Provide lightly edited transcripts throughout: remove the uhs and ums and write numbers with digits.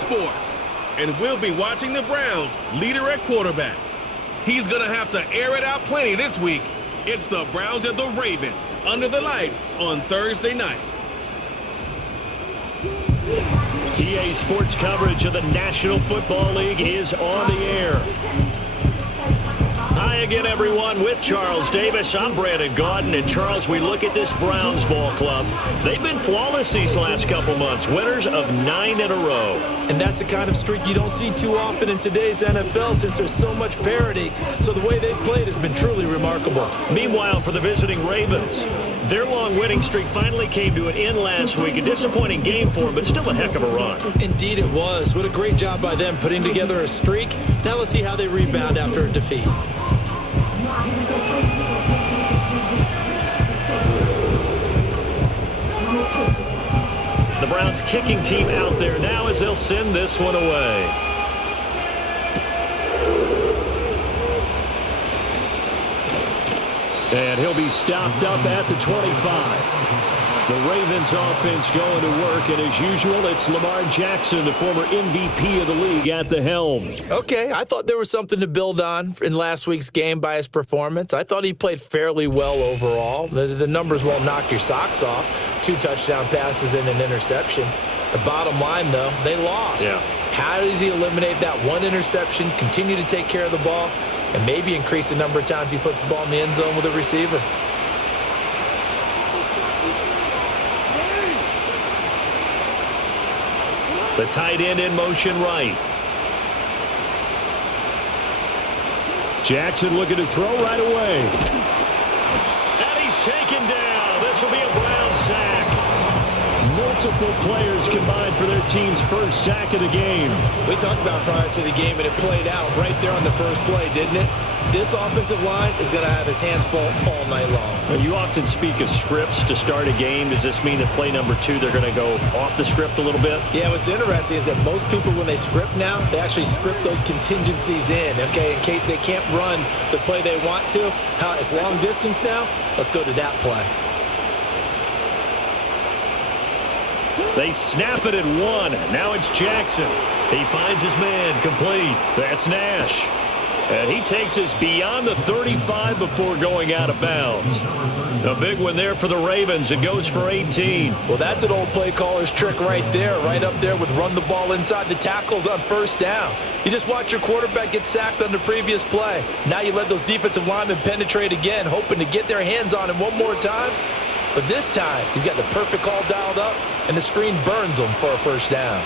Sports. And we'll be watching the Browns' leader at quarterback. He's going to have to air it out plenty this week. It's the Browns and the Ravens under the lights on Thursday night. EA Sports coverage of the National Football League is on the air. Hi again, everyone, with Charles Davis. I'm Brandon Gaudin. And, Charles, we look at this Browns ball club. They've been flawless these last couple months, winners of 9 in a row. And that's the kind of streak you don't see too often in today's NFL since there's so much parity. So the way they've played has been truly remarkable. Meanwhile, for the visiting Ravens, their long winning streak finally came to an end last week. A disappointing game for them, but still a heck of a run. Indeed it was. What a great job by them putting together a streak. Now let's see how they rebound after a defeat. The Browns kicking team out there now as they'll send this one away. And he'll be stopped up at the 25. The Ravens offense going to work, and as usual, it's Lamar Jackson, the former MVP of the league, at the helm. Okay, I thought there was something to build on in last week's game by his performance. I thought he played fairly well overall. The numbers won't knock your socks off. 2 touchdown passes and an interception. The bottom line, though, they lost. Yeah. How does he eliminate that one interception, continue to take care of the ball, and maybe increase the number of times he puts the ball in the end zone with a receiver? The tight end in motion right. Jackson looking to throw right away. And he's taken down. This will be a Brown sack. Multiple players combined for their team's first sack of the game. We talked about prior to the game, and it played out right there on the first play, didn't it? This offensive line is going to have his hands full all night long. You often speak of scripts to start a game. Does this mean that play number 2, they're going to go off the script a little bit? Yeah, what's interesting is that most people, when they script now, they actually script those contingencies in, okay, in case they can't run the play they want to. How it's long distance now, let's go to that play. They snap it at 1. Now it's Jackson. He finds his man complete. That's Nash. And he takes us beyond the 35 before going out of bounds. A big one there for the Ravens. It goes for 18. Well, that's an old play caller's trick right there, right up there with run the ball inside the tackles on first down. You just watch your quarterback get sacked on the previous play. Now you let those defensive linemen penetrate again, hoping to get their hands on him one more time. But this time, he's got the perfect call dialed up, and the screen burns him for a first down.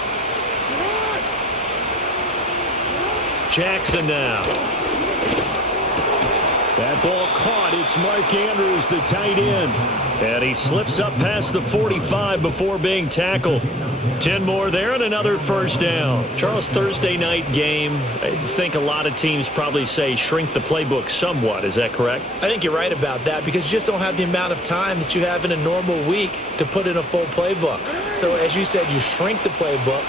Jackson now. That ball caught. It's Mark Andrews, the tight end. And he slips up past the 45 before being tackled. 10 more there and another first down. Charles, Thursday night game, I think a lot of teams probably say shrink the playbook somewhat. Is that correct? I think you're right about that because you just don't have the amount of time that you have in a normal week to put in a full playbook. So as you said, you shrink the playbook.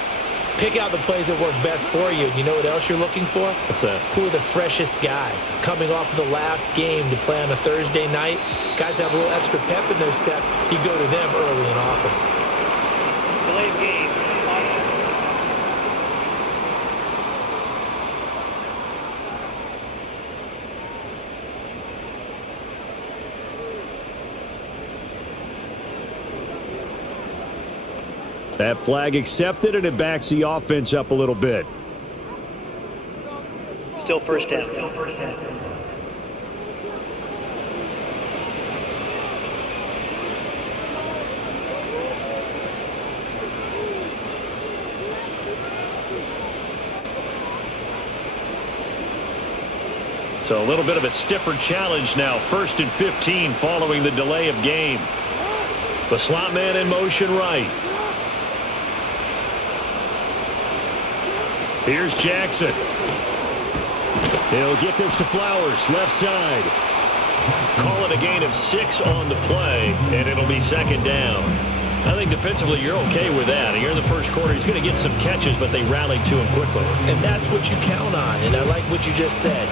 Pick out the plays that work best for you. You know what else you're looking for? What's that? Who are the freshest guys coming off of the last game to play on a Thursday night? Guys have a little extra pep in their step. You go to them early and often. Delayed game. That flag accepted, and it backs the offense up a little bit. Still first down. So a little bit of a stiffer challenge now. 1st and 15 following the delay of game. The slot man in motion right. Here's Jackson. He'll get this to Flowers, left side. Call it a gain of 6 on the play, and it'll be 2nd down. I think defensively you're okay with that. And you're in the first quarter. He's going to get some catches, but they rallied to him quickly. And that's what you count on, and I like what you just said.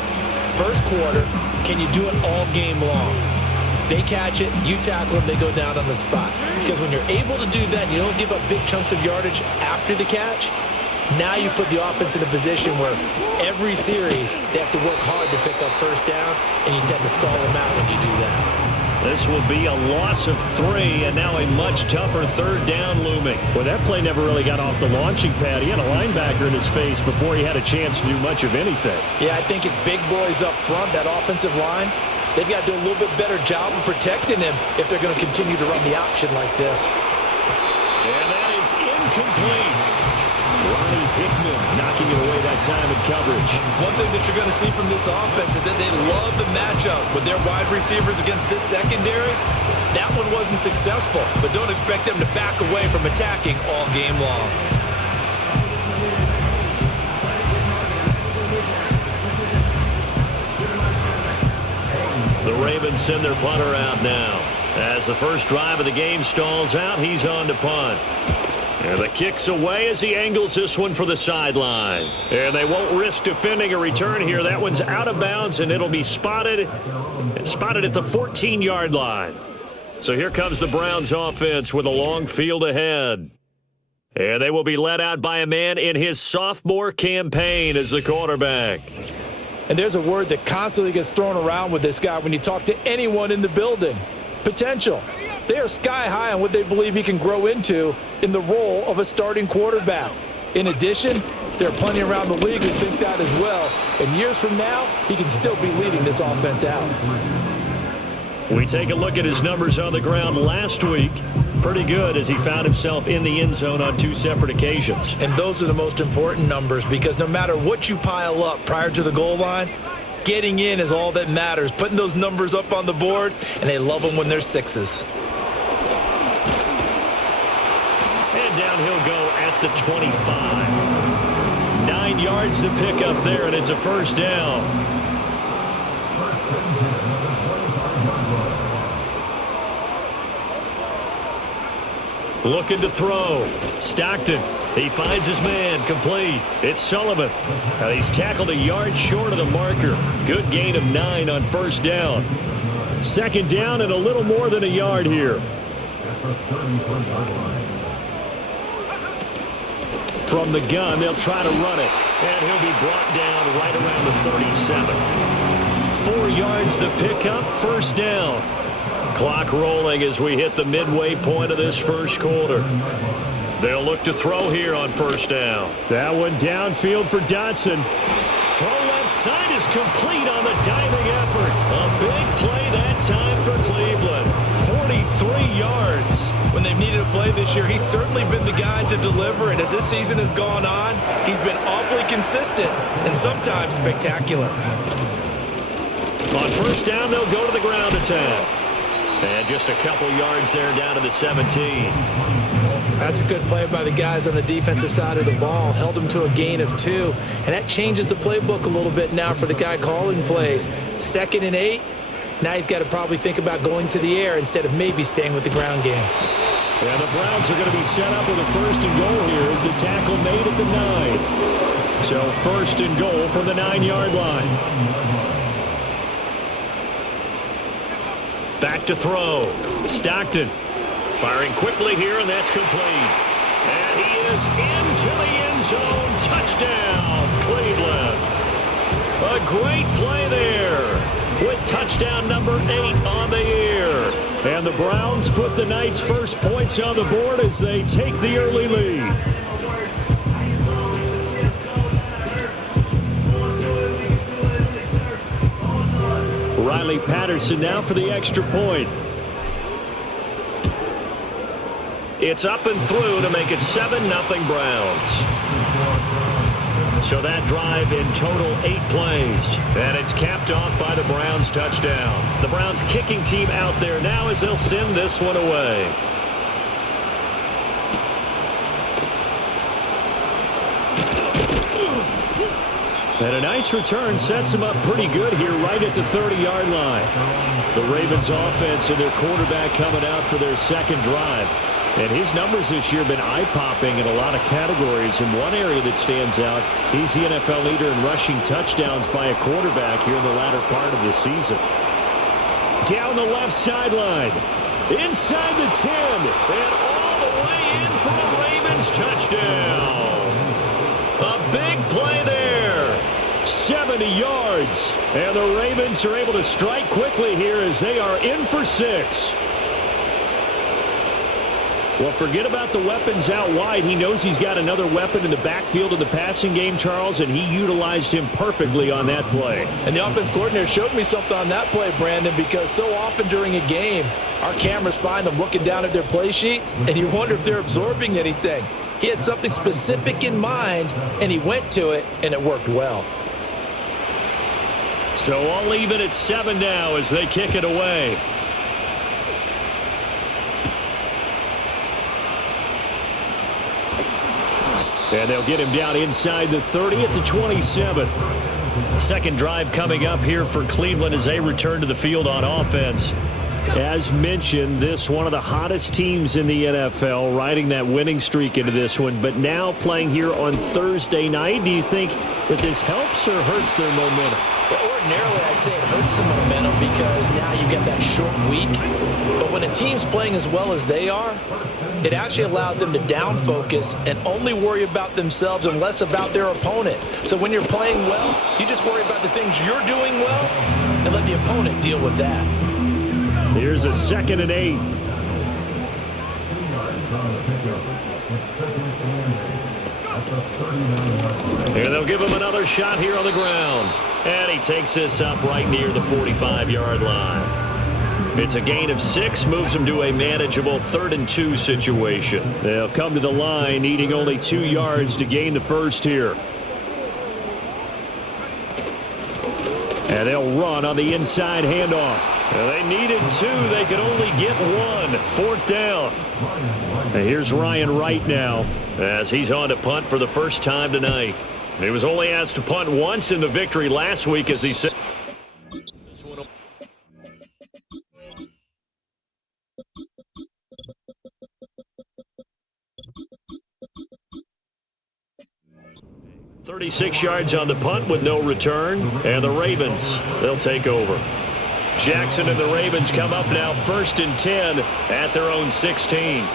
First quarter, can you do it all game long? They catch it, you tackle them, they go down on the spot. Because when you're able to do that, you don't give up big chunks of yardage after the catch, Now you put the offense in a position where every series they have to work hard to pick up first downs, and you tend to stall them out when you do that. This will be a loss of 3, and now a much tougher third down looming. Well, that play never really got off the launching pad. He had a linebacker in his face before he had a chance to do much of anything. Yeah, I think it's big boys up front, that offensive line. They've got to do a little bit better job of protecting him if they're going to continue to run the option like this. And that is incomplete. Ronnie Hickman knocking it away that time in coverage. One thing that you're going to see from this offense is that they love the matchup with their wide receivers against this secondary. That one wasn't successful, but don't expect them to back away from attacking all game long. The Ravens send their punter out now. As the first drive of the game stalls out, he's on to punt. And the kick's away as he angles this one for the sideline. And they won't risk defending a return here. That one's out of bounds, and it'll be spotted at the 14-yard line. So here comes the Browns offense with a long field ahead. And they will be led out by a man in his sophomore campaign as the quarterback. And there's a word that constantly gets thrown around with this guy when you talk to anyone in the building. Potential. They are sky high on what they believe he can grow into in the role of a starting quarterback. In addition, there are plenty around the league who think that as well. And years from now, he can still be leading this offense out. We take a look at his numbers on the ground last week. Pretty good as he found himself in the end zone on 2 separate occasions. And those are the most important numbers because no matter what you pile up prior to the goal line, getting in is all that matters. Putting those numbers up on the board, and they love them when they're 6s. And down he'll go at the 25. 9 yards to pick up there, and it's a first down. Looking to throw. Stockton. He finds his man. Complete. It's Sullivan. He's tackled a yard short of the marker. Good gain of 9 on first down. Second down and a little more than a yard here. From the gun, they'll try to run it. And he'll be brought down right around the 37. 4 yards to pick up. First down. Clock rolling as we hit the midway point of this first quarter. They'll look to throw here on first down. That one downfield for Dotson. Throw left side is complete on the diving effort. A big play that time for Cleveland. 43 yards. When they've needed a play this year, he's certainly been the guy to deliver. And as this season has gone on, he's been awfully consistent and sometimes spectacular. On first down, they'll go to the ground attack. And just a couple yards there down to the 17. That's a good play by the guys on the defensive side of the ball. Held him to a gain of 2. And that changes the playbook a little bit now for the guy calling plays. 2nd and 8. Now he's got to probably think about going to the air instead of maybe staying with the ground game. And the Browns are going to be set up with a first and goal here as the tackle made at the 9. So first and goal from the 9-yard line. Back to throw. Stockton firing quickly here, and that's complete. And he is into the end zone. Touchdown, Cleveland. A great play there with touchdown number 8 on the year. And the Browns put the night's first points on the board as they take the early lead. Riley Patterson now for the extra point. It's up and through to make it 7-0 Browns. So that drive in total 8 plays. And it's capped off by the Browns touchdown. The Browns kicking team out there now as they'll send this one away. And a nice return sets him up pretty good here right at the 30-yard line. The Ravens offense and their quarterback coming out for their second drive. And his numbers this year have been eye-popping in a lot of categories. In one area that stands out, he's the NFL leader in rushing touchdowns by a quarterback here in the latter part of the season. Down the left sideline. Inside the 10. And all the way in for a Ravens touchdown. 70 yards. And the Ravens are able to strike quickly here as they are in for 6. Well, forget about the weapons out wide. He knows he's got another weapon in the backfield of the passing game, Charles, and he utilized him perfectly on that play. And the offense coordinator showed me something on that play, Brandon, because so often during a game, our cameras find them looking down at their play sheets, and you wonder if they're absorbing anything. He had something specific in mind, and he went to it, and it worked well. So I'll leave it at 7 now as they kick it away. And they'll get him down inside the 30 at the 27. Second drive coming up here for Cleveland as they return to the field on offense. As mentioned, this one of the hottest teams in the NFL, riding that winning streak into this one, but now playing here on Thursday night. Do you think that this helps or hurts their momentum? Well, ordinarily, I'd say it hurts the momentum because now you get that short week. But when a team's playing as well as they are, it actually allows them to down focus and only worry about themselves and less about their opponent. So when you're playing well, you just worry about the things you're doing well and let the opponent deal with that. Here's a 2nd and 8. Here they'll give him another shot here on the ground. And he takes this up right near the 45-yard line. It's a gain of 6, moves him to a manageable 3rd and 2 situation. They'll come to the line, needing only 2 yards to gain the first here. And they'll run on the inside handoff. Well, they needed 2. They could only get 1. 4th down. And here's Ryan Wright now as he's on to punt for the first time tonight. He was only asked to punt once in the victory last week, as he said. This one 36 yards on the punt with no return. And the Ravens, they'll take over. Jackson and the Ravens come up now 1st and 10 at their own 16.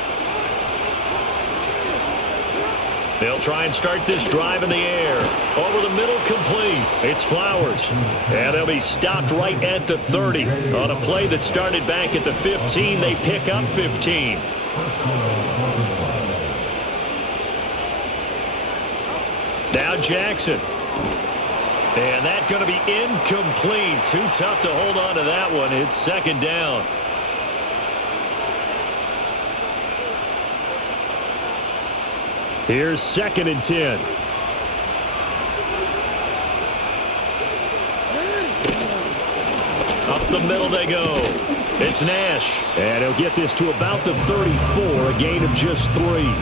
They'll try and start this drive in the air. Over the middle, complete. It's Flowers. And they'll be stopped right at the 30. On a play that started back at the 15, they pick up 15. Now Jackson. And that's going to be incomplete. Too tough to hold on to that one. It's 2nd down. Here's 2nd and 10. Up the middle they go. It's Nash. And he'll get this to about the 34, a gain of just 3.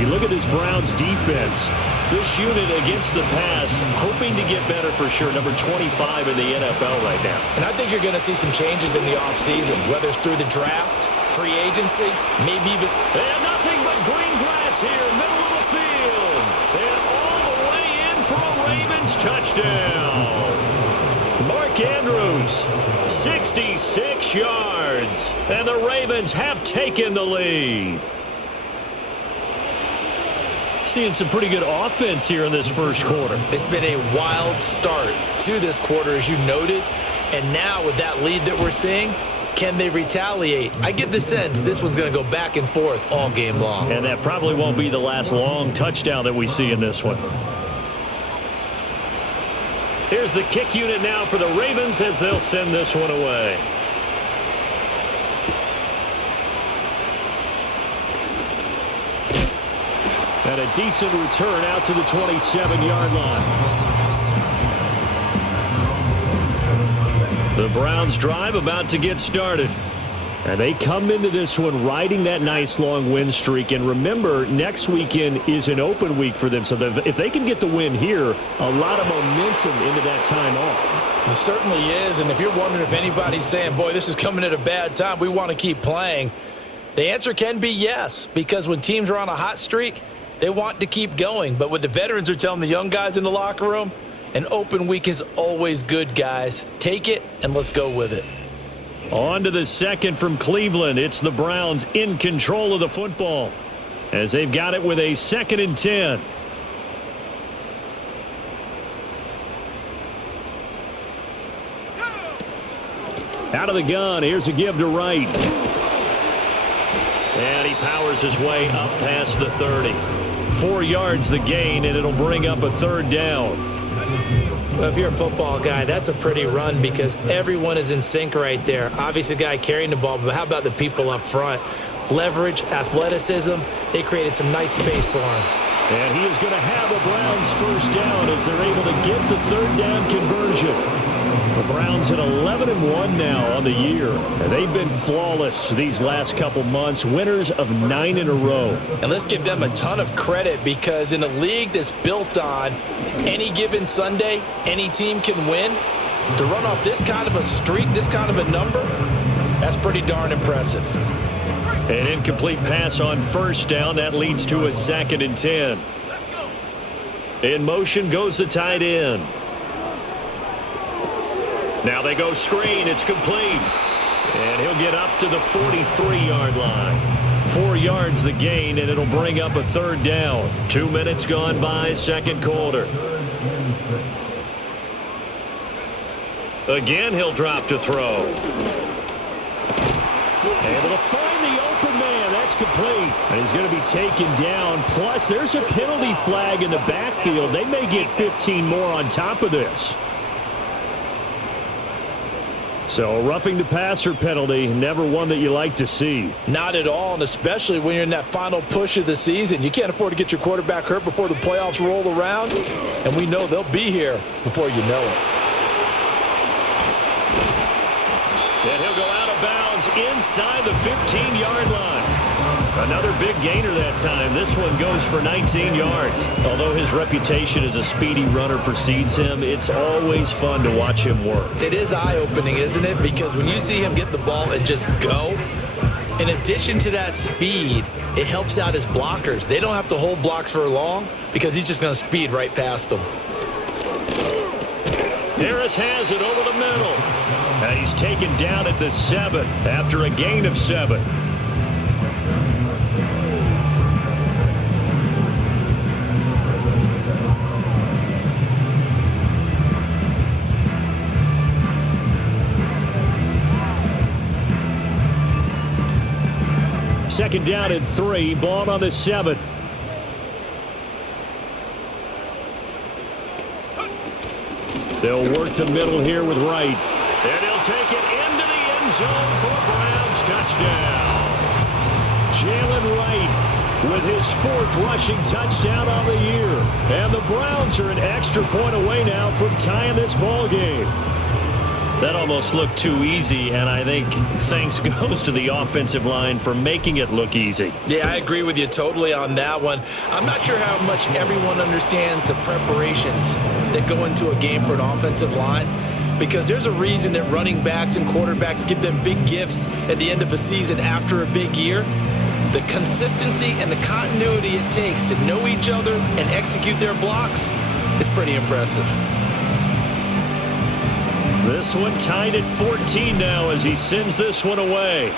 You look at this Browns defense. This unit against the pass, hoping to get better for sure. Number 25 in the NFL right now. And I think you're going to see some changes in the offseason, whether it's through the draft, free agency, maybe even... And nothing but green grass here, middle of the field. And all the way in for a Ravens touchdown. Mark Andrews, 66 yards. And the Ravens have taken the lead. Seeing some pretty good offense here in this first quarter. It's been a wild start to this quarter, as you noted. And now with that lead that we're seeing, can they retaliate? I get the sense this one's going to go back and forth all game long. And that probably won't be the last long touchdown that we see in this one. Here's the kick unit now for the Ravens as they'll send this one away. And a decent return out to the 27-yard line. The Browns drive about to get started. And they come into this one riding that nice long win streak. And remember, next weekend is an open week for them. So if they can get the win here, a lot of momentum into that time off. It certainly is. And if you're wondering if anybody's saying, boy, this is coming at a bad time, we want to keep playing, the answer can be yes. Because when teams are on a hot streak, they want to keep going. But what the veterans are telling the young guys in the locker room, an open week is always good, guys. Take it and let's go with it. On to the second from Cleveland. It's the Browns in control of the football as they've got it with a 2nd and 10. Out of the gun, here's a give to Wright. And he powers his way up past the 30. 4 yards the gain, and it'll bring up a third down. Well, if you're a football guy, that's a pretty run because everyone is in sync right there. Obviously, the guy carrying the ball, but how about the people up front? Leverage, athleticism, they created some nice space for him. And he is going to have the Browns first down as they're able to get the third down conversion. The Browns at 11-1 now on the year. And they've been flawless these last couple months, winners of 9 in a row. And let's give them a ton of credit because in a league that's built on any given Sunday, any team can win. To run off this kind of a streak, this kind of a number, that's pretty darn impressive. An incomplete pass on first down. That leads to a 2nd and 10. In motion goes the tight end. Now they go screen. It's complete. And he'll get up to the 43-yard line. 4 yards the gain, and it'll bring up a third down. 2 minutes gone by, second quarter. Again, he'll drop to throw. Able to find the open man. That's complete. And he's going to be taken down. Plus, there's a penalty flag in the backfield. They may get 15 more on top of this. So a roughing the passer penalty, never one that you like to see. Not at all, and especially when you're in that final push of the season. You can't afford to get your quarterback hurt before the playoffs roll around, and we know they'll be here before you know it. And he'll go out of bounds inside the 15-yard line. Another big gainer that time. This one goes for 19 yards. Although his reputation as a speedy runner precedes him, it's always fun to watch him work. It is eye-opening, isn't it? Because when you see him get the ball and just go, in addition to that speed, it helps out his blockers. They don't have to hold blocks for long because he's just going to speed right past them. Harris has it over the middle. And he's taken down at the 7 after a gain of 7. Second down and 3, ball on the 7. They'll work the middle here with Wright. And he'll take it into the end zone for a Browns touchdown. Jalen Wright with his 4th rushing touchdown on the year. And the Browns are an extra point away now from tying this ball game. That almost looked too easy, and I think thanks goes to the offensive line for making it look easy. Yeah, I agree with you totally on that one. I'm not sure how much everyone understands the preparations that go into a game for an offensive line, because there's a reason that running backs and quarterbacks give them big gifts at the end of a season after a big year. The consistency and the continuity it takes to know each other and execute their blocks is pretty impressive. This one tied at 14 now as he sends this one away.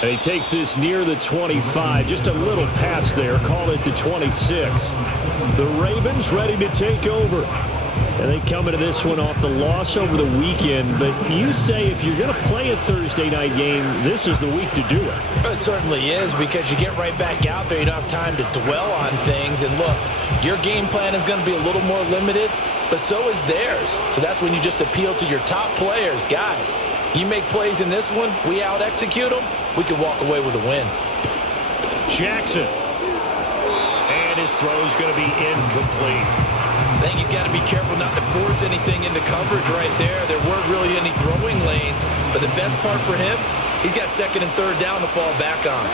And he takes this near the 25. Just a little pass there. Call it the 26. The Ravens ready to take over. And they come into this one off the loss over the weekend. But you say if you're going to play a Thursday night game, this is the week to do it. It certainly is, because you get right back out there. You don't have time to dwell on things. And look, your game plan is going to be a little more limited, but so is theirs. So that's when you just appeal to your top players. Guys, you make plays in this one, we out-execute them, we can walk away with a win. Jackson. And his throw is going to be incomplete. I think he's got to be careful not to force anything into coverage right there. There weren't really any throwing lanes, but the best part for him, he's got 2nd and 3rd down to fall back on.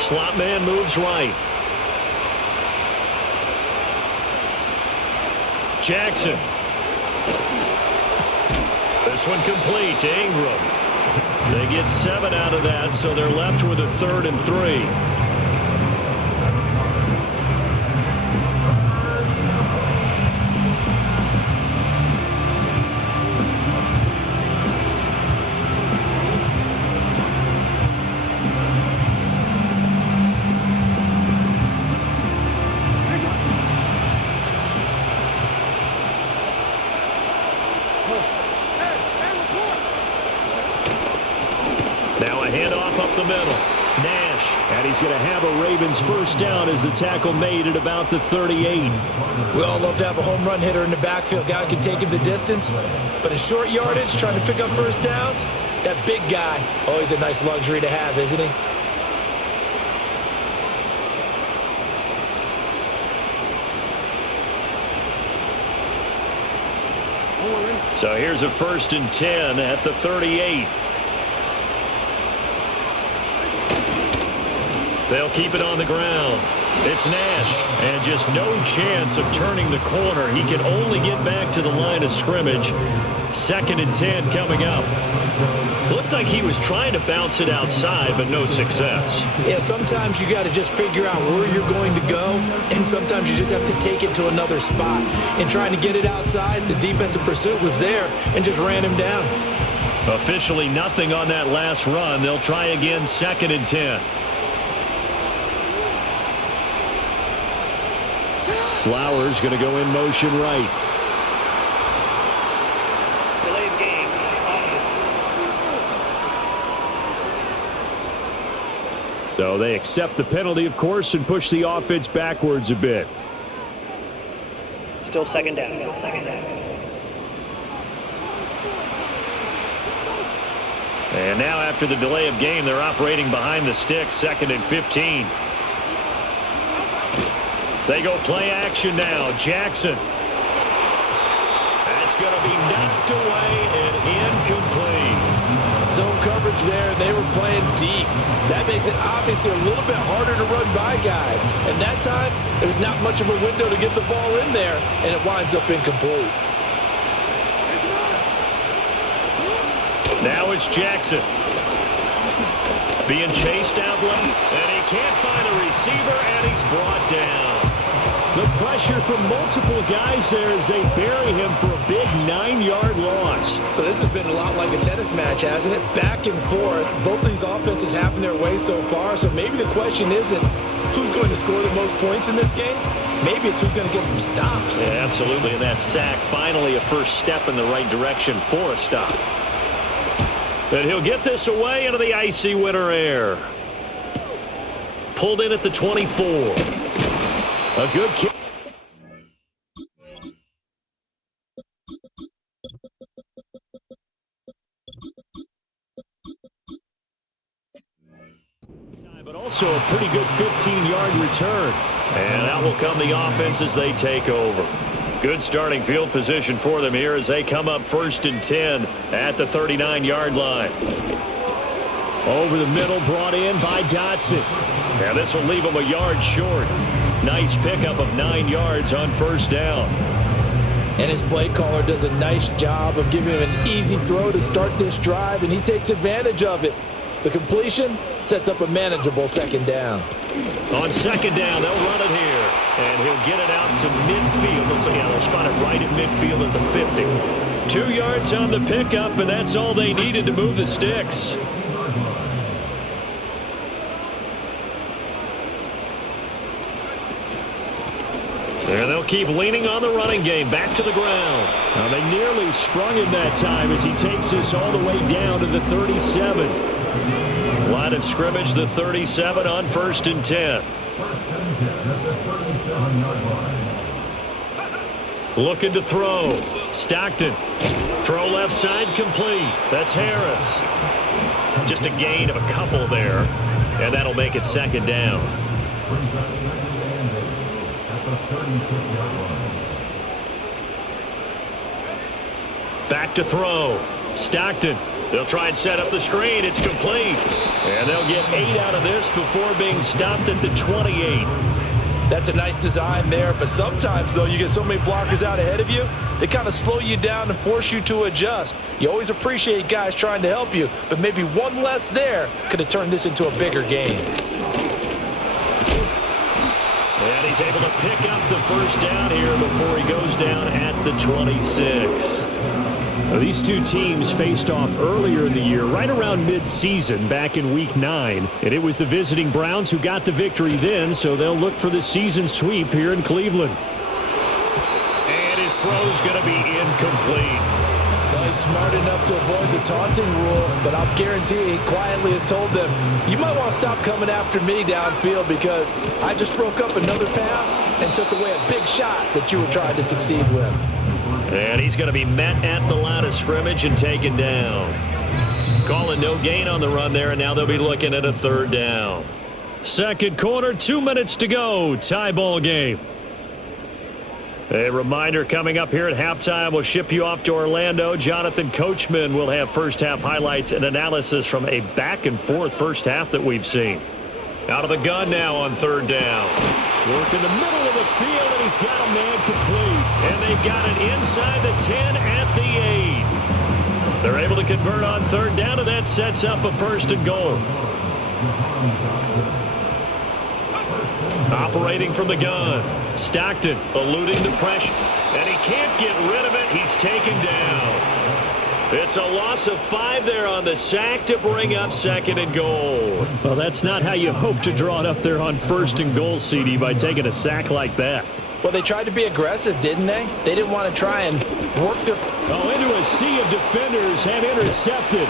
Slot man moves right. Jackson. This one complete to Ingram. They get 7 out of that, so they're left with a 3rd and 3. handoff up the middle. Nash, and he's going to have a Ravens first down as the tackle made at about the 38. We all love to have a home run hitter in the backfield. Guy can take him the distance, but in short yardage, trying to pick up first downs, that big guy, always a nice luxury to have, isn't he? So here's a 1st and 10 at the 38. They'll keep it on the ground. It's Nash, and just no chance of turning the corner. He can only get back to the line of scrimmage. 2nd and 10 coming up. Looked like he was trying to bounce it outside, but no success. Yeah, sometimes you got to just figure out where you're going to go, and sometimes you just have to take it to another spot. In trying to get it outside, the defensive pursuit was there and just ran him down. Officially nothing on that last run. They'll try again, 2nd and 10. Flowers going to go in motion right. Delayed game. So they accept the penalty, of course, and push the offense backwards a bit. Still second down. And now after the delay of game, they're operating behind the sticks, 2nd and 15. They go play action now. Jackson. That's going to be knocked away and incomplete. Zone coverage there, they were playing deep. That makes it obviously a little bit harder to run by guys. And that time, there was not much of a window to get the ball in there, and it winds up incomplete. Now it's Jackson. Being chased out left, and he can't find a receiver, and he's brought down. The pressure from multiple guys there as they bury him for a big 9-yard loss. So this has been a lot like a tennis match, hasn't it? Back and forth. Both of these offenses happen their way so far, so maybe the question isn't who's going to score the most points in this game. Maybe it's who's going to get some stops. Yeah, absolutely, and that sack, finally a first step in the right direction for a stop. And he'll get this away into the icy winter air. Pulled in at the 24. A good kick. But also a pretty good 15-yard return. And out will come the offense as they take over. Good starting field position for them here as they come up 1st and 10 at the 39-yard line. Over the middle, brought in by Dotson. Now this will leave him a yard short. Nice pickup of 9 yards on 1st down. And his play caller does a nice job of giving him an easy throw to start this drive, and he takes advantage of it. The completion sets up a manageable 2nd down. On 2nd down, they'll run it here. And he'll get it out to midfield. They'll spot it right at midfield at the 50. 2 yards on the pickup, and that's all they needed to move the sticks. And they'll keep leaning on the running game. Back to the ground. Now they nearly sprung him that time as he takes this all the way down to the 37. Line of scrimmage, the 37 on 1st and 10. Looking to throw. Stockton. Throw left side complete. That's Harris. Just a gain of a couple there. And that'll make it 2nd down. Back to throw. Stockton. They'll try and set up the screen. It's complete. And they'll get 8 out of this before being stopped at the 28. That's a nice design there, but sometimes, though, you get so many blockers out ahead of you, they kind of slow you down and force you to adjust. You always appreciate guys trying to help you, but maybe one less there could have turned this into a bigger game. And he's able to pick up the 1st down here before he goes down at the 26. Now, these two teams faced off earlier in the year, right around mid-season, back in Week 9. And it was the visiting Browns who got the victory then, so they'll look for the season sweep here in Cleveland. And his throw's going to be incomplete. Well, he's smart enough to avoid the taunting rule, but I'll guarantee he quietly has told them, you might want to stop coming after me downfield because I just broke up another pass and took away a big shot that you were trying to succeed with. And he's going to be met at the line of scrimmage and taken down. Calling no gain on the run there, and now they'll be looking at a third down. Second quarter, 2 minutes to go. Tie ball game. A reminder coming up here at halftime. We'll ship you off to Orlando. Jonathan Coachman will have first half highlights and analysis from a back and forth first half that we've seen. Out of the gun now on third down. Work in the middle of the field, and he's got a man complete. And they've got it inside the 10 at the 8. They're able to convert on third down, and that sets up a first and goal. Operating from the gun. Stockton eluding the pressure. And he can't get rid of it. He's taken down. It's a loss of 5 there on the sack to bring up second and goal. Well, that's not how you hope to draw it up there on first and goal, CD, by taking a sack like that. Well, they tried to be aggressive, didn't they? They didn't want to try and work their... into a sea of defenders and intercepted.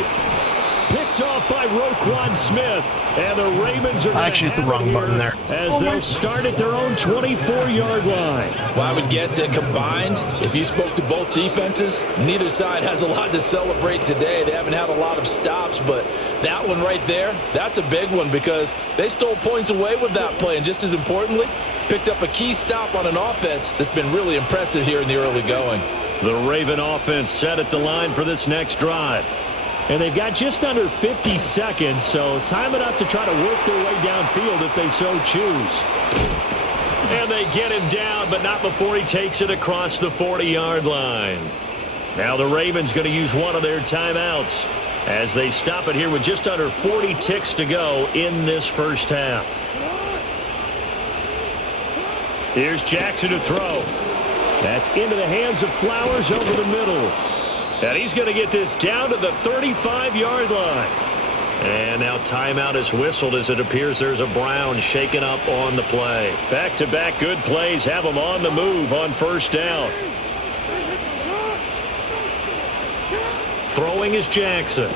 Picked off by Roquan Smith. And the Ravens are actually hit the wrong button there. As they'll start at their own 24-yard line. Well, I would guess that combined, if you spoke to both defenses, neither side has a lot to celebrate today. They haven't had a lot of stops, but that one right there, that's a big one because they stole points away with that play. And just as importantly, picked up a key stop on an offense that's been really impressive here in the early going. The Raven offense set at the line for this next drive. And they've got just under 50 seconds, so time enough to try to work their way downfield if they so choose. And they get him down, but not before he takes it across the 40-yard line. Now the Ravens going to use one of their timeouts as they stop it here with just under 40 ticks to go in this first half. Here's Jackson to throw. That's into the hands of Flowers over the middle. And he's going to get this down to the 35-yard line. And now timeout is whistled as it appears there's a Brown shaken up on the play. Back-to-back good plays have them on the move on first down. Throwing is Jackson.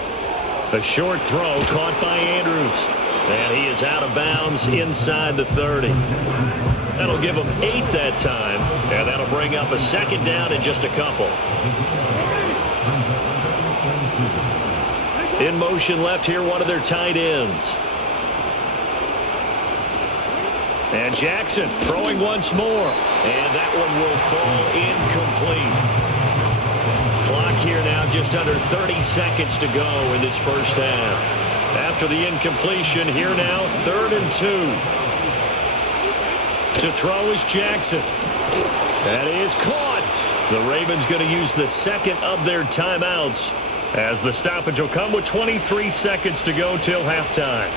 A short throw caught by Andrews. And he is out of bounds inside the 30. That'll give them 8 that time. And that'll bring up a second down in just a couple. In motion left here, one of their tight ends. And Jackson throwing once more. And that one will fall incomplete. Clock here now just under 30 seconds to go in this first half. After the incompletion, here now, 3rd and 2. To throw is Jackson. That is caught. The Ravens going to use the second of their timeouts, as the stoppage will come with 23 seconds to go till halftime.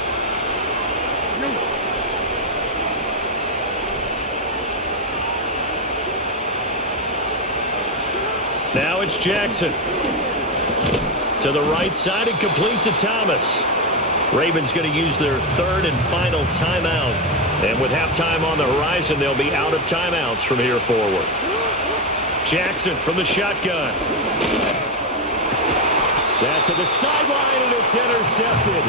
Now it's Jackson. To the right side and complete to Thomas. Ravens going to use their 3rd and final timeout. And with halftime on the horizon, they'll be out of timeouts from here forward. Jackson from the shotgun. That to the sideline, and it's intercepted.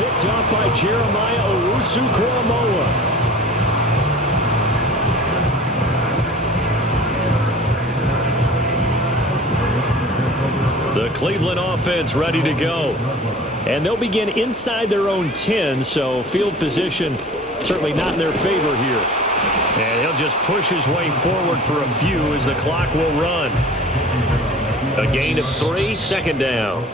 Picked off by Jeremiah Owusu-Koramoah. The Cleveland offense ready to go. And they'll begin inside their own 10, so field position certainly not in their favor here. And he'll just push his way forward for a few as the clock will run. A gain of 3, second down.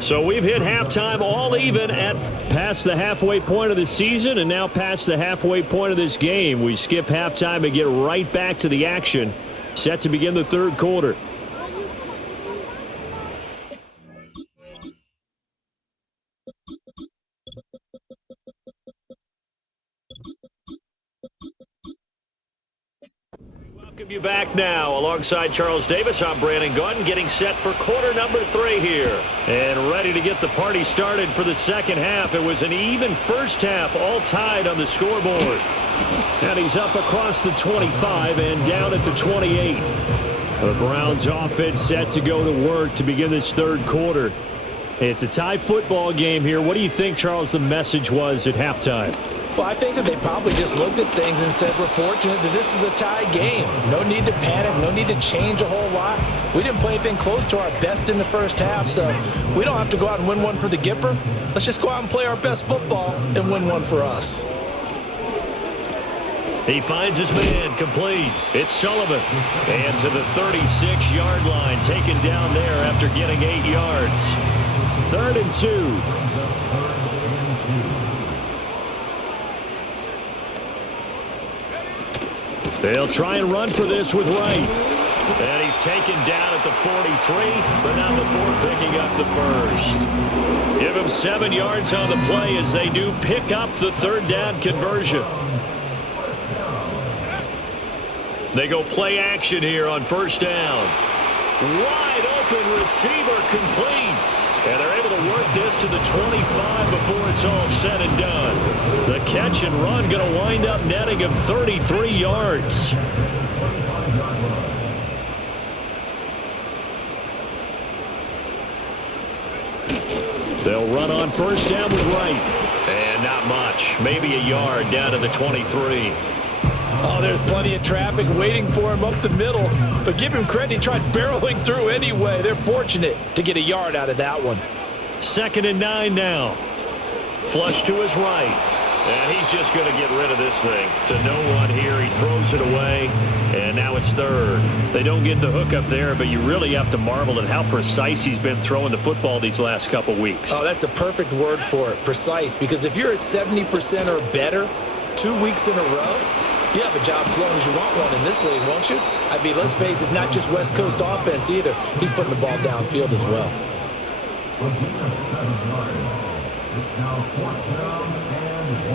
So we've hit halftime all even at past the halfway point of the season and now past the halfway point of this game. We skip halftime and get right back to the action. Set to begin the third quarter. Welcome you back now. Alongside Charles Davis, I'm Brandon Gaudin, getting set for quarter number 3 here. And ready to get the party started for the second half. It was an even first half, all tied on the scoreboard. And he's up across the 25 and down at the 28. The Browns offense set to go to work to begin this third quarter. It's a tie football game here. What do you think, Charles, the message was at halftime? Well, I think that they probably just looked at things and said, we're fortunate that this is a tie game. No need to panic. No need to change a whole lot. We didn't play anything close to our best in the first half, so we don't have to go out and win one for the Gipper. Let's just go out and play our best football and win one for us. He finds his man, complete. It's Sullivan. And to the 36-yard line, taken down there after getting 8 yards. 3rd and 2. They'll try and run for this with Wright. And he's taken down at the 43, but not before picking up the first. Give him 7 yards on the play as they do pick up the 3rd down conversion. They go play action here on 1st down. Wide open receiver complete. And they're able to work this to the 25 before it's all said and done. The catch and run going to wind up netting him 33 yards. They'll run on 1st down with Wright. And not much. Maybe a yard down to the 23. Oh, there's plenty of traffic waiting for him up the middle. But give him credit, he tried barreling through anyway. They're fortunate to get a yard out of that one. 2nd and 9 now. Flush to his right. And he's just going to get rid of this thing. To no one here. He throws it away. And now it's 3rd. They don't get the hook up there, but you really have to marvel at how precise he's been throwing the football these last couple weeks. Oh, that's the perfect word for it, precise. Because if you're at 70% or better 2 weeks in a row, you have a job as long as you want one in this league, won't you? I mean, let's face it, it's not just West Coast offense either. He's putting the ball downfield as well. It's now 4th down and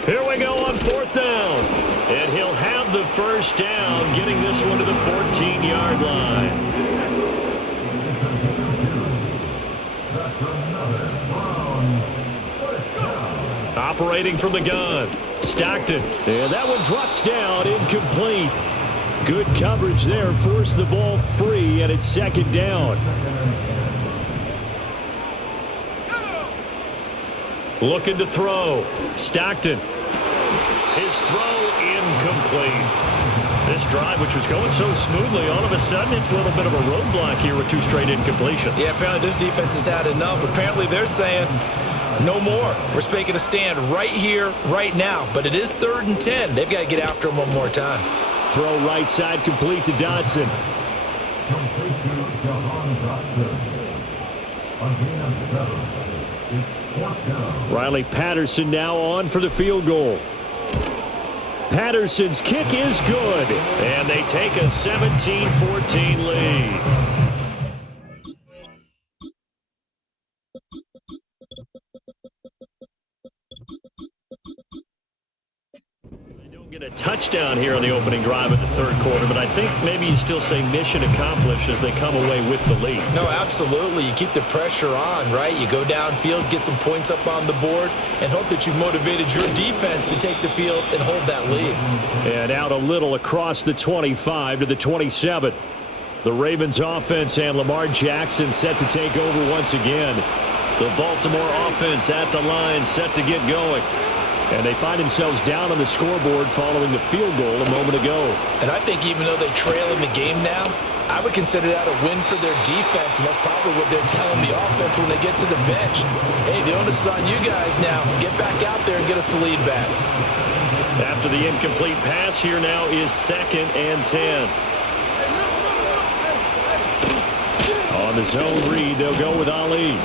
1. Here we go on 4th down. And he'll have the 1st down, getting this one to the 14-yard line. That's another Browns first down. Operating from the gun. Stockton. And that one drops down, incomplete. Good coverage there. Forced the ball free, and it's 2nd down. Looking to throw. Stockton. His throw incomplete. This drive, which was going so smoothly, all of a sudden it's a little bit of a roadblock here with 2 straight incompletions. Yeah, apparently this defense has had enough. Apparently they're saying no more. We're making a stand right here, right now. But it is 3rd and 10. They've got to get after him one more time. Throw right side complete to Dodson. Complete to Jahan Dotson. On gain of 7. It's 4th down. Riley Patterson now on for the field goal. Patterson's kick is good. And they take a 17-14 lead. Get a touchdown here on the opening drive of the 3rd quarter, but I think maybe you still say mission accomplished as they come away with the lead. No, absolutely. You keep the pressure on, right? You go downfield, get some points up on the board, and hope that you've motivated your defense to take the field and hold that lead. And out a little across the 25 to the 27. The Ravens offense and Lamar Jackson set to take over once again. The Baltimore offense at the line set to get going. And they find themselves down on the scoreboard following the field goal a moment ago. And I think even though they trail in the game now, I would consider that a win for their defense, and that's probably what they're telling the offense when they get to the bench. Hey, the onus is on you guys now. Get back out there and get us the lead back. After the incomplete pass, here now is 2nd and 10. On the zone read, they'll go with Ali.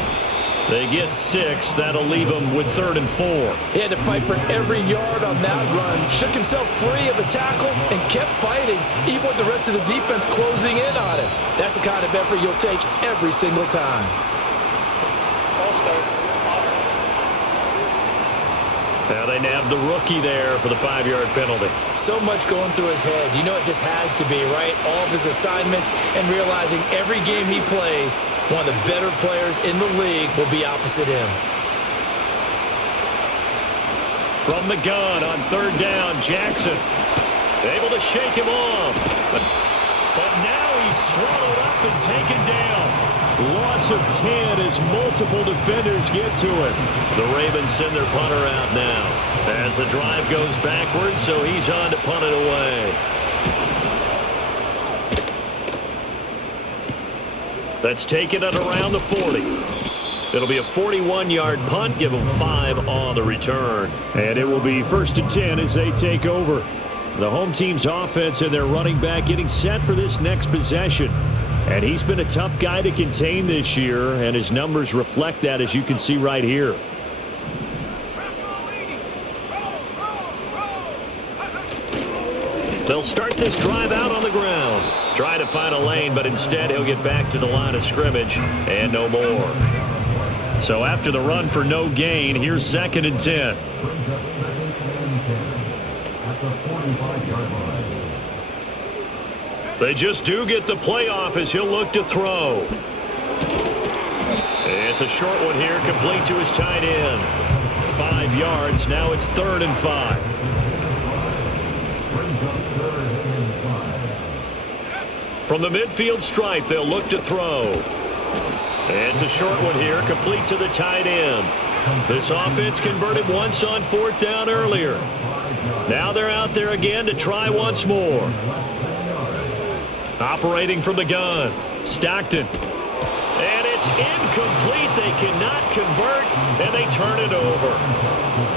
They get 6. That'll leave them with 3rd and 4. He had to fight for every yard on that run. Shook himself free of the tackle and kept fighting, even with the rest of the defense closing in on him. That's the kind of effort you'll take every single time. Now they nabbed the rookie there for the 5-yard penalty. So much going through his head. You know it just has to be, right? All of his assignments and realizing every game he plays, one of the better players in the league will be opposite him. From the gun on 3rd down, Jackson. Able to shake him off. But now he's swallowed up and taken down. Loss of 10 as multiple defenders get to him. The Ravens send their punter out now as the drive goes backwards, so he's on to punt it away. That's taken at around the 40. It'll be a 41-yard punt, give them 5 on the return. And it will be 1st and 10 as they take over. The home team's offense and their running back getting set for this next possession. And he's been a tough guy to contain this year, and his numbers reflect that, as you can see right here. They'll start this drive out on the ground. Try to find a lane, but instead he'll get back to the line of scrimmage and no more. So after the run for no gain, here's 2nd and 10. Brings up 2nd and 10 at the 45-yard line. They just do get the playoff as he'll look to throw. It's a short one here, complete to his tight end. 5 yards, now it's 3rd and 5. Brings up 3rd and 5. From the midfield stripe, they'll look to throw. It's a short one here, complete to the tight end. This offense converted once on 4th down earlier. Now they're out there again to try once more. Operating from the gun, Stockton. And it's incomplete. They cannot convert, and they turn it over.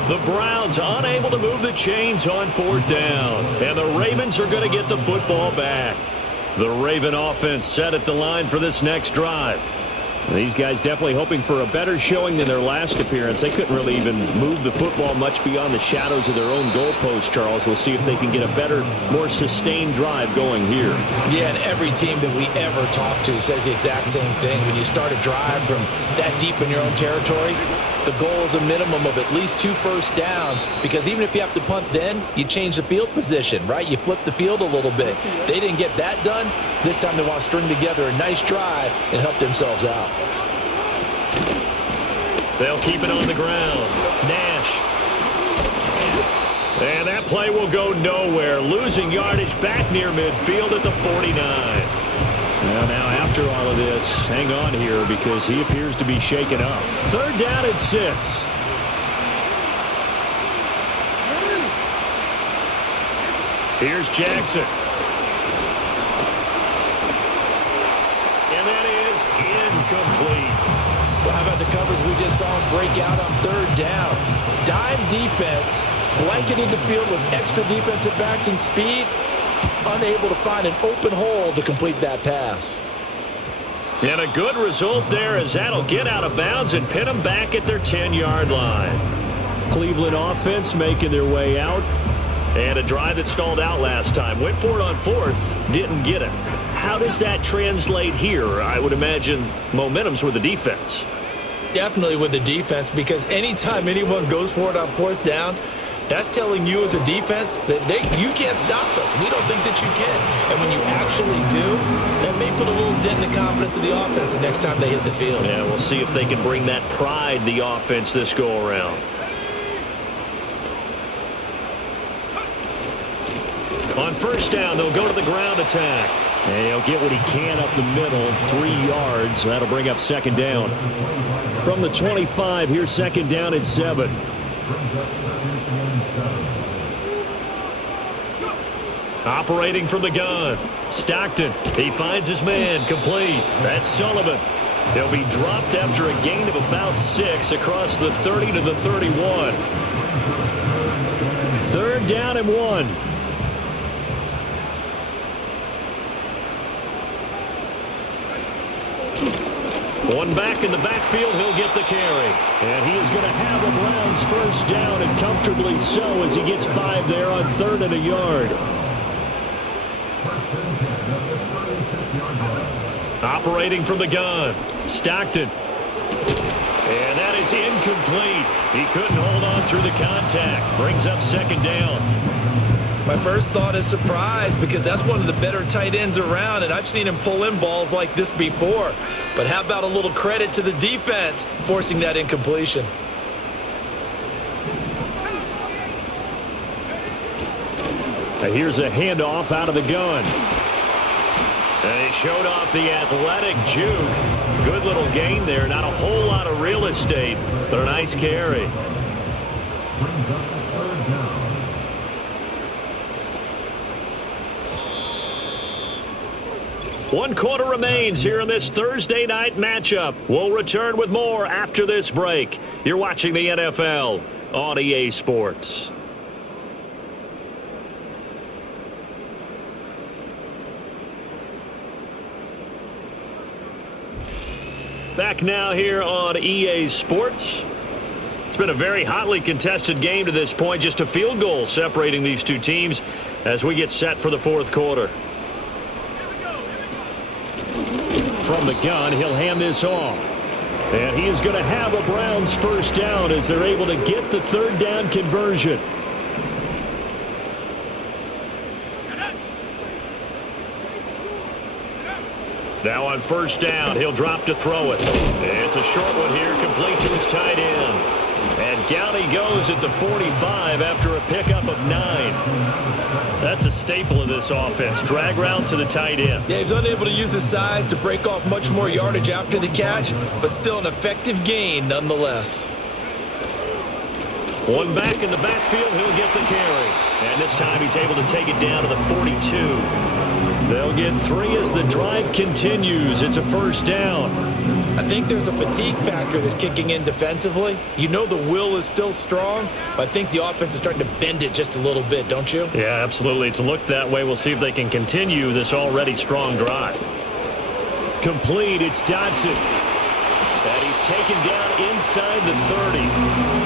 The Browns unable to move the chains on 4th down, and the Ravens are going to get the football back. The Raven offense set at the line for this next drive. These guys definitely hoping for a better showing than their last appearance. They couldn't really even move the football much beyond the shadows of their own goalpost, Charles. We'll see if they can get a better, more sustained drive going here. Yeah, and every team that we ever talk to says the exact same thing. When you start a drive from that deep in your own territory, the goal is a minimum of at least 2 first downs, because even if you have to punt then, you change the field position, right? You flip the field a little bit. They didn't get that done. This time they want to string together a nice drive and help themselves out. They'll keep it on the ground. Nash. And that play will go nowhere. Losing yardage back near midfield at the 49. Well, now after all of this, hang on here because he appears to be shaken up. 3rd down and 6. Here's Jackson. And that is incomplete. Well, how about the coverage we just saw him break out on 3rd down? Dime defense, blanketed the field with extra defensive backs and speed, unable to find an open hole to complete that pass. And a good result there as that'll get out of bounds and pin them back at their 10-yard line. Cleveland offense making their way out. And a drive that stalled out last time. Went for it on 4th, didn't get it. How does that translate here? I would imagine momentum's with the defense. Definitely with the defense, because anytime anyone goes for it on 4th down, that's telling you as a defense that you can't stop us. We don't think that you can. And when you actually do, that may put a little dent in the confidence of the offense the next time they hit the field. Yeah, we'll see if they can bring that pride, the offense, this go-around. On 1st down, they'll go to the ground attack. And he'll get what he can up the middle, 3 yards. That'll bring up 2nd down. From the 25, here's 2nd down and 7. Operating from the gun, Stockton. He finds his man, complete. That's Sullivan. He'll be dropped after a gain of about 6 across the 30 to the 31. 3rd down and 1. One back in the backfield, he'll get the carry. And he is going to have the Browns 1st down, and comfortably so as he gets 5 there on 3rd and a yard. Operating from the gun, Stockton. And that is incomplete. He couldn't hold on through the contact. Brings up 2nd down. My first thought is surprise, because that's one of the better tight ends around, and I've seen him pull in balls like this before. But how about a little credit to the defense forcing that incompletion? Here's a handoff out of the gun. And he showed off the athletic juke. Good little gain there. Not a whole lot of real estate, but a nice carry. Brings up the third down. One quarter remains here in this Thursday night matchup. We'll return with more after this break. You're watching the NFL on EA Sports. Back now here on EA Sports. It's been a very hotly contested game to this point. Just a field goal separating these two teams as we get set for the fourth quarter. From the gun, he'll hand this off. And he is going to have a Browns first down as they're able to get the third down conversion. Now on first down, he'll drop to throw it. It's a short one here, complete to his tight end. And down he goes at the 45 after a pickup of 9. That's a staple of this offense. Drag route to the tight end. Yeah, he's unable to use his size to break off much more yardage after the catch, but still an effective gain nonetheless. One back in the backfield, he'll get the carry. And this time he's able to take it down to the 42. They'll get 3 as the drive continues. It's a first down. I think there's a fatigue factor that's kicking in defensively. You know the will is still strong, but I think the offense is starting to bend it just a little bit, don't you? Yeah, absolutely. It's looked that way. We'll see if they can continue this already strong drive. Complete. It's Dodson. And he's taken down inside the 30.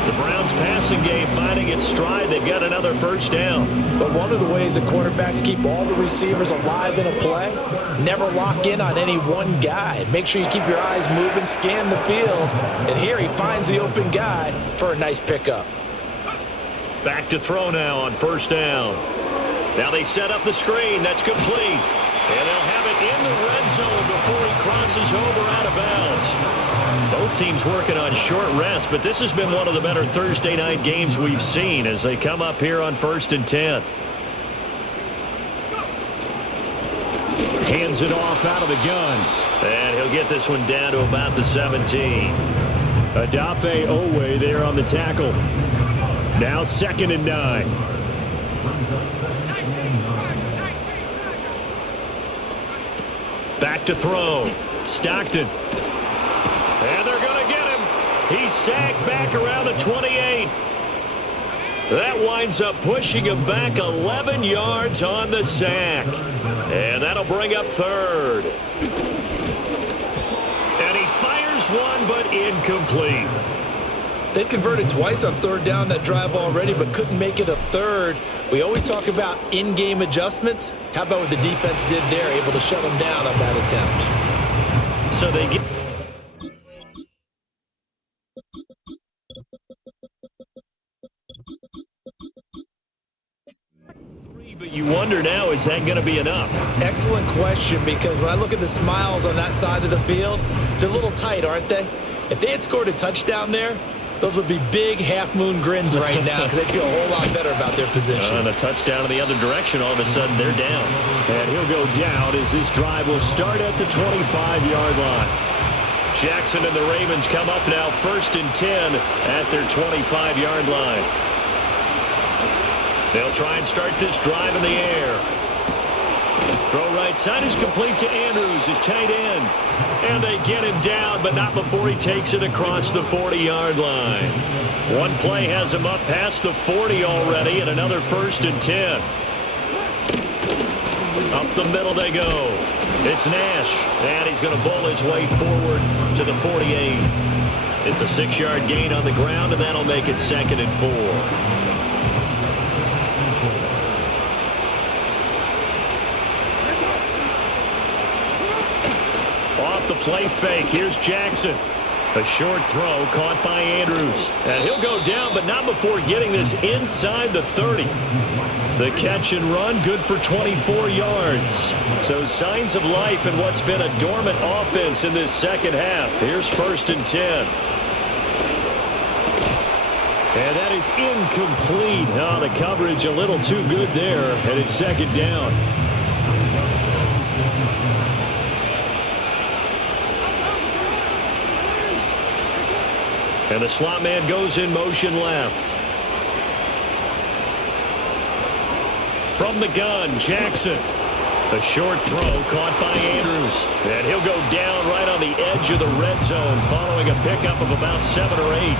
The Browns passing game finding its stride. They've got another first down. But one of the ways that quarterbacks keep all the receivers alive in a play, never lock in on any one guy. Make sure you keep your eyes moving, scan the field. And here he finds the open guy for a nice pickup. Back to throw now on first down. Now they set up the screen. That's complete. And they'll have it in the red zone before he crosses over out of bounds. Both teams working on short rest, but this has been one of the better Thursday night games we've seen as they come up here on 1st and 10. Hands it off out of the gun. And he'll get this one down to about the 17. Odafe Owe there on the tackle. Now 2nd and 9. Back to throw. Stockton. And they're going to get him. He's sacked back around the 28. That winds up pushing him back 11 yards on the sack. And that'll bring up 3rd. And he fires one, but incomplete. They converted twice on 3rd down that drive already, but couldn't make it a 3rd. We always talk about in-game adjustments. How about what the defense did there, able to shut them down on that attempt? So they get... But you wonder now, is that going to be enough? Excellent question, because when I look at the smiles on that side of the field, they're a little tight, aren't they? If they had scored a touchdown there, those would be big half-moon grins right now because they feel a whole lot better about their position. And a touchdown in the other direction, all of a sudden they're down. And he'll go down as this drive will start at the 25-yard line. Jackson and the Ravens come up now 1st and 10 at their 25-yard line. They'll try and start this drive in the air. Throw right side is complete to Andrews, his tight end. And they get him down, but not before he takes it across the 40-yard line. One play has him up past the 40 already, and another 1st and 10. Up the middle they go. It's Nash, and he's going to bowl his way forward to the 48. It's a 6-yard gain on the ground, and that'll make it 2nd and 4. Off the play fake, here's Jackson. A short throw caught by Andrews. And he'll go down, but not before getting this inside the 30. The catch and run, good for 24 yards. So signs of life in what's been a dormant offense in this second half. Here's 1st and 10. And that is incomplete. Oh, the coverage a little too good there, and it's second down. And the slot man goes in motion left. From the gun, Jackson. A short throw caught by Andrews. And he'll go down right on the edge of the red zone following a pickup of about 7 or 8.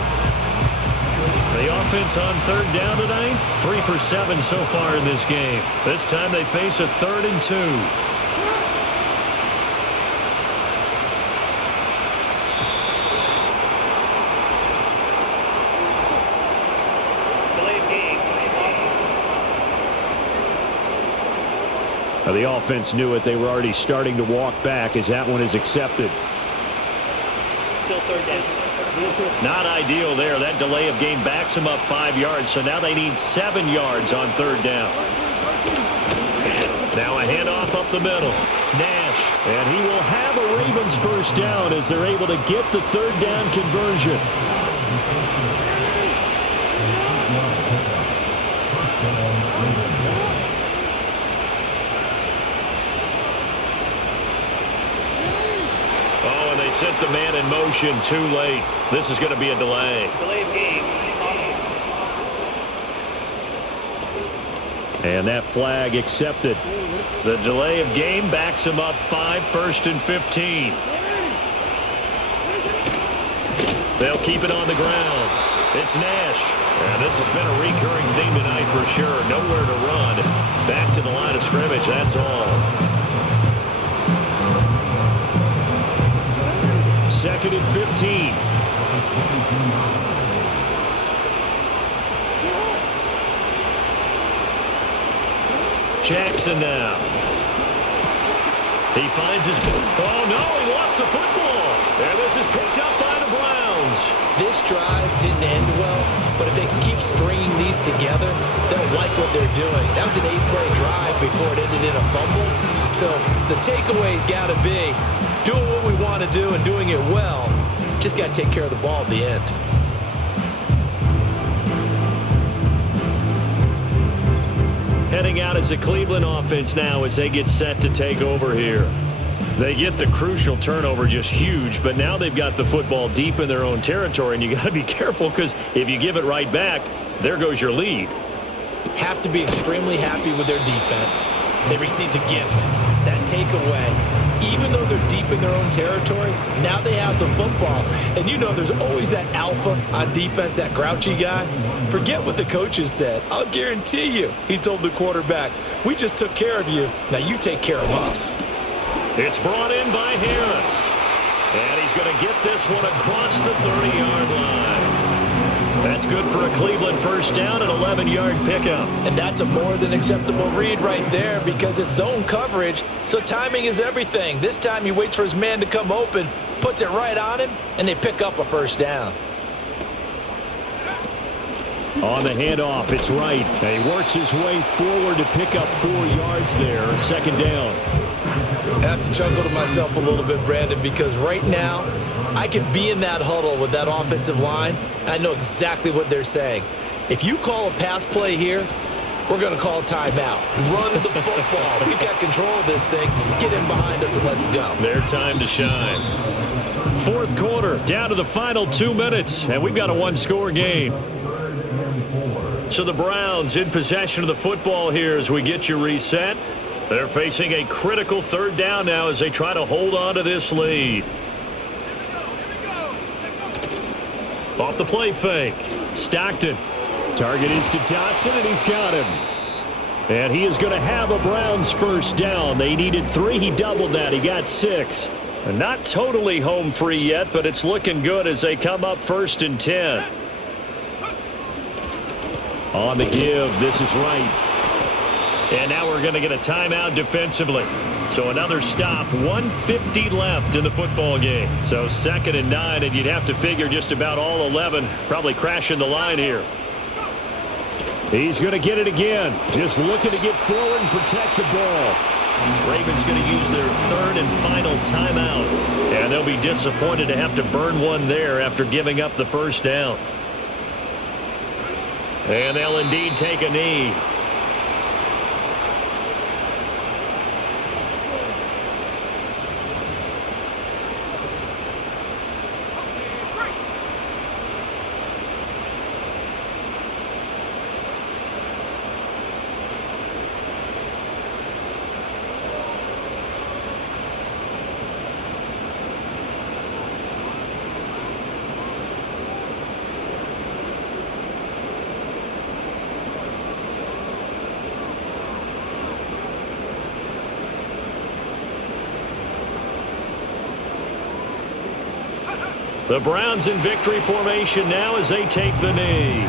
The offense on third down tonight, 3 for 7 so far in this game. This time they face a 3rd and 2. The offense knew it. They were already starting to walk back as that one is accepted. Still third down. Not ideal there. That delay of game backs them up 5 yards, so now they need 7 yards on third down. Now a handoff up the middle. Nash, and he will have a Ravens first down as they're able to get the third down conversion. Sent the man in motion too late. This is going to be a delay. Delay of game. And that flag accepted. The delay of game backs him up 5, 1st and 15. They'll keep it on the ground. It's Nash. And this has been a recurring theme tonight for sure. Nowhere to run. Back to the line of scrimmage, that's all. 2nd and 15. Jackson now. He finds his... Oh, no, he lost the football. And this is picked up by the Browns. This drive didn't end well, but if they can keep stringing these together, they'll like what they're doing. That was an 8-play drive before it ended in a fumble. So the takeaway's got to be doing what we want to do and doing it well. Just got to take care of the ball at the end. Heading out as a Cleveland offense now as they get set to take over here. They get the crucial turnover, just huge, but now they've got the football deep in their own territory, and you got to be careful because if you give it right back, there goes your lead. Have to be extremely happy with their defense. They received a gift. That takeaway. Even though they're deep in their own territory, now they have the football. And you know there's always that alpha on defense, that grouchy guy. Forget what the coaches said. I'll guarantee you, he told the quarterback, we just took care of you. Now you take care of us. It's brought in by Harris. And he's going to get this one across the 30-yard line. That's good for a Cleveland first down, an 11-yard pickup. And that's a more than acceptable read right there because it's zone coverage, so timing is everything. This time he waits for his man to come open, puts it right on him, and they pick up a first down. On the handoff, it's Wright. And he works his way forward to pick up 4 yards there, second down. I have to chuckle to myself a little bit, Brandon, because right now I could be in that huddle with that offensive line, and I know exactly what they're saying. If you call a pass play here, we're going to call a timeout. Run the football. We've got control of this thing. Get in behind us and let's go. Their time to shine. 4th quarter, down to the final 2 minutes, and we've got a 1-score game. So the Browns in possession of the football here as we get you reset. They're facing a critical third down now as they try to hold on to this lead. Off the play fake. Stockton. Target is to Dotson, and he's got him. And he is going to have a Browns first down. They needed 3. He doubled that. He got 6. And not totally home free yet, but it's looking good as they come up 1st and 10. On the give, this is Wright. And now we're going to get a timeout defensively. So another stop, 1:50 left in the football game. So 2nd and 9, and you'd have to figure just about all 11 probably crashing the line here. He's going to get it again. Just looking to get forward and protect the ball. Ravens going to use their 3rd and final timeout. And they'll be disappointed to have to burn one there after giving up the first down. And they'll indeed take a knee. The Browns in victory formation now as they take the knee.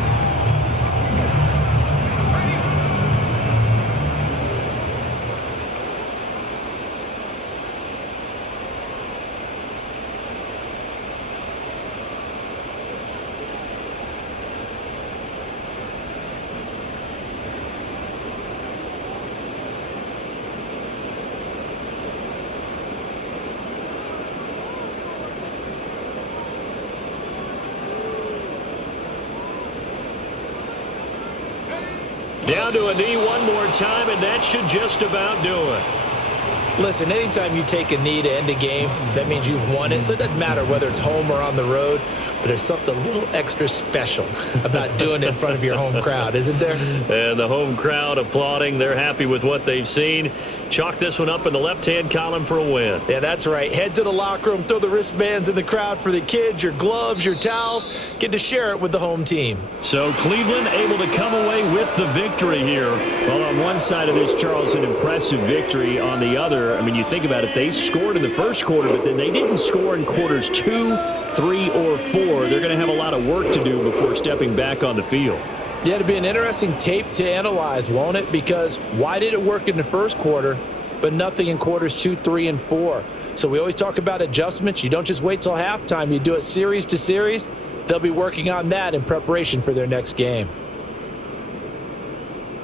Down to a knee one more time, and that should just about do it. Listen, anytime you take a knee to end a game, that means you've won it. So it doesn't matter whether it's home or on the road, but there's something a little extra special about doing it in front of your home crowd, isn't there? And the home crowd applauding. They're happy with what they've seen. Chalk this one up in the left-hand column for a win. Yeah, that's right. Head to the locker room, throw the wristbands in the crowd for the kids, your gloves, your towels. Get to share it with the home team. So Cleveland able to come away with the victory here. Well, on one side of this, Charles, an impressive victory. On the other, I mean, you think about it, they scored in the first quarter, but then they didn't score in quarters 2, 3, or 4. They're going to have a lot of work to do before stepping back on the field. Yeah, it'll be an interesting tape to analyze, won't it? Because why did it work in the first quarter, but nothing in quarters 2, 3, and 4? So we always talk about adjustments. You don't just wait till halftime. You do it series to series. They'll be working on that in preparation for their next game.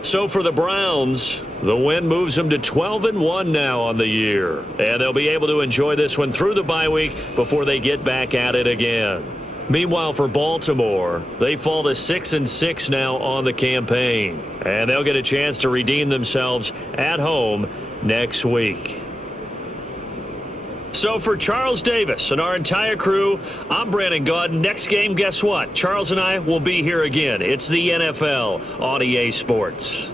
So for the Browns, the win moves them to 12-1 now on the year. And they'll be able to enjoy this one through the bye week before they get back at it again. Meanwhile, for Baltimore, they fall to 6-6 now on the campaign. And they'll get a chance to redeem themselves at home next week. So for Charles Davis and our entire crew, I'm Brandon Gaudin. Next game, guess what? Charles and I will be here again. It's the NFL on EA Sports.